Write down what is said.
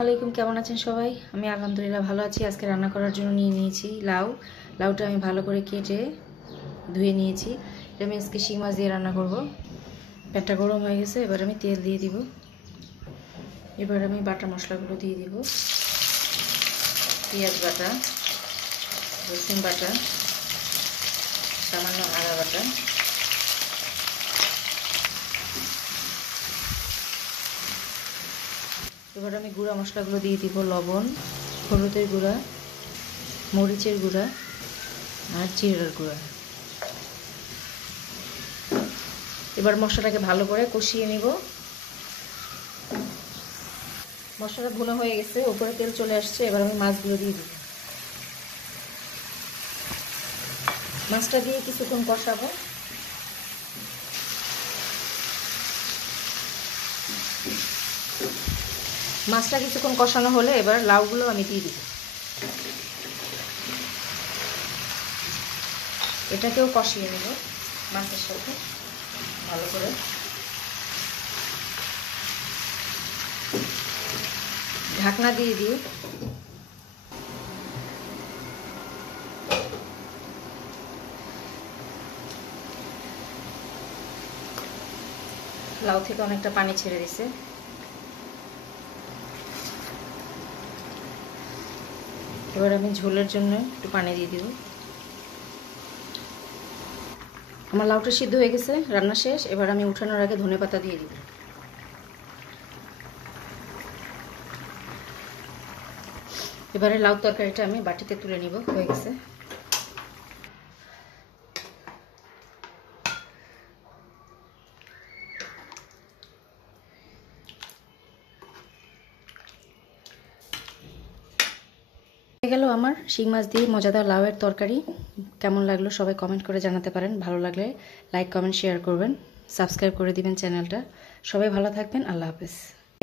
আসসালামাইকুম, কেমন আছেন সবাই? আমি আলহামদুলিল্লাহ ভালো আছি। আজকে রান্না করার জন্য নিয়ে নিয়েছি লাউটা আমি ভালো করে কেটে ধুয়ে নিয়েছি। এটা আমি আজকে শিং মাছ দিয়ে রান্না করব। প্যানটা গরম হয়ে গেছে, এবার আমি তেল দিয়ে দিব। এবার আমি বাটা মশলাগুলো দিয়ে দিব। পেঁয়াজ বাটা, রসুন বাটা, সামান্য আদা বাটা, এবার আমি গুঁড়া মশলাগুলো দিয়ে দিব। লবণ, হলুদের গুঁড়া, মরিচের গুঁড়া আর জিরার গুঁড়া। এবার মশলাটাকে ভালো করে কষিয়ে নিব। মশলাটা ভুনা হয়ে গেছে, উপরে তেল চলে আসছে। এবার আমি মাছগুলো দিয়ে দিব। মাছটা দিয়ে কিছুক্ষণ কষাবো। মাছটা কিছুক্ষণ কষানো হলে এবার লাউগুলো আমি দিয়ে দিব। এটাকেও কষিয়ে নেব মাছের সাথে ভালো করে। ঢাকনা দিয়ে দিই। লাউ থেকে অনেকটা পানি ছেড়ে দিছে। এবার আমি ঝোলের জন্য একটু পানি দিয়ে দিব। আমার লাউটা সিদ্ধ হয়ে গেছে, রান্না শেষ। এবার আমি উঠানোর আগে ধনেপাতা দিয়ে দিব। এবারে লাউ তরকারিটা আমি বাটিতে তুলে নিব। হয়ে গেছে। হয়ে গেল আমার শিং মাছ দিয়ে মজাদার লাউয়ের তরকারি। কেমন লাগলো সবাই কমেন্ট করে জানাতে পারেন। ভালো লাগলে লাইক, কমেন্ট, শেয়ার করবেন, সাবস্ক্রাইব করে দিবেন চ্যানেলটা। সবাই ভালো থাকবেন। আল্লাহ হাফেজ।